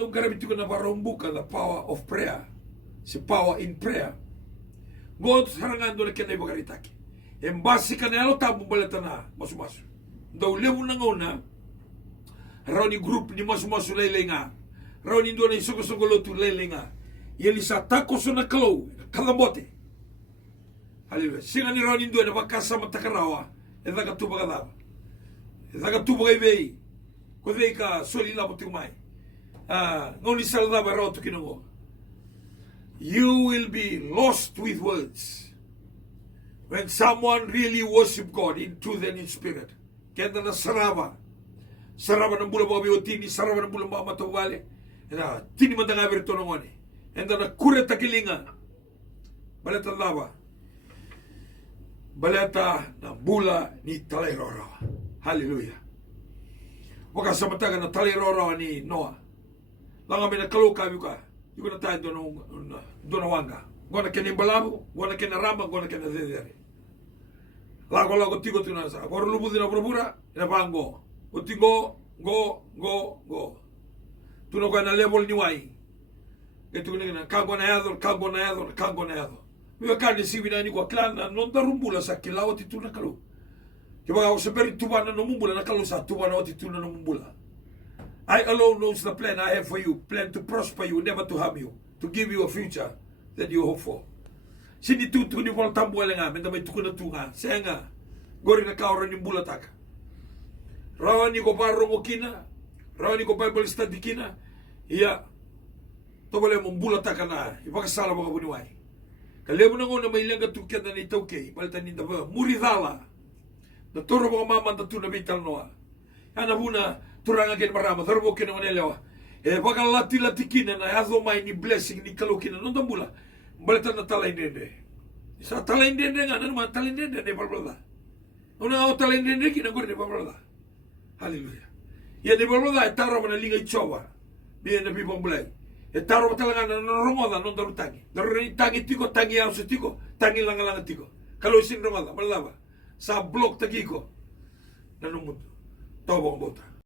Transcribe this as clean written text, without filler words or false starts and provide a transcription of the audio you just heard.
nung karabit ko na parumbuka the power of prayer. Si power in prayer. God sarangan do na kinay bagaritaki. Embasi kanelo tabu balata na masu-masu. Daw lemu na ngona. Raw ni group ni masu-masu lelenga. Raw ni do na isugo-sugo tu lelenga. Yeli sa tako so na kalo kalambote. Haleluya. Singa ni raw ni do na bakasa matakarawa. Eda ka tuba kadaba. Eda ka tuba kay ko vei ka soli la botu mai. Ngoni salda ba raw tu kinongo. You will be lost with words when someone really worship God in truth and in spirit. Kenda na saraba ng bula mga biotini, saraba ng bula mga matawale. Na tini man nga berto nongoni. Enda na kure takilinga. Baleta lava. Baleta na bula ni Talairora. Hallelujah. Waka samataga na Talairora ni Noah. Langami na kaluka ka. Yuko na tayo doon wanga. Gona kena balabu, gona kena ramba, gona kena zedere. Lago tigo tu nasa. Gora lubu dina probura, ina pango. Utingo, go. Tuno ko na level ni wai. Etu na kango na yador. Miwa kani siwina ni kwa klana non darumbula sa kilao titu na kalu. Kibaga usaberi tubana no mumbula na kalu sa tubana o titu na no mumbula. I alone knows the plan I have for you. Plan to prosper you, never to harm you. To give you a future that you hope for. Sini tutu ni wala tambu wala nga. Menda may tukuna tunga. Saya nga. Gori na kauran yung bulataka. Rawan ni ko paro mo kina. Rawan ni ko Bible study kina. Iya. Tobale mo bulataka na. Ipakasala mga buniway. Kalemo na nga na may ilang katukyan na ni Tauke. Palitan ni Dava. Muridala. Naturo mga mama na tunabital noa. Yana huna. Turang agen marama, darbo kina manelewa. Baka lati kina na yazo mai ni blessing ni kalau kina non tambula. Balita na talain dende. Sa talain dende nga nan ma talain dende ne balbala. Una o talain dende kina gor ne balbala. Hallelujah. Ya ne balbala taro na linga chowa. Bien na pipong bulay. Taro talaga na romoda non daru tangi. Daru ni tangi tiko tangi au tiko, tangi lang tiko. Kalau sin romoda balaba. Sa blok tagiko. Nanumut. Tobong bota.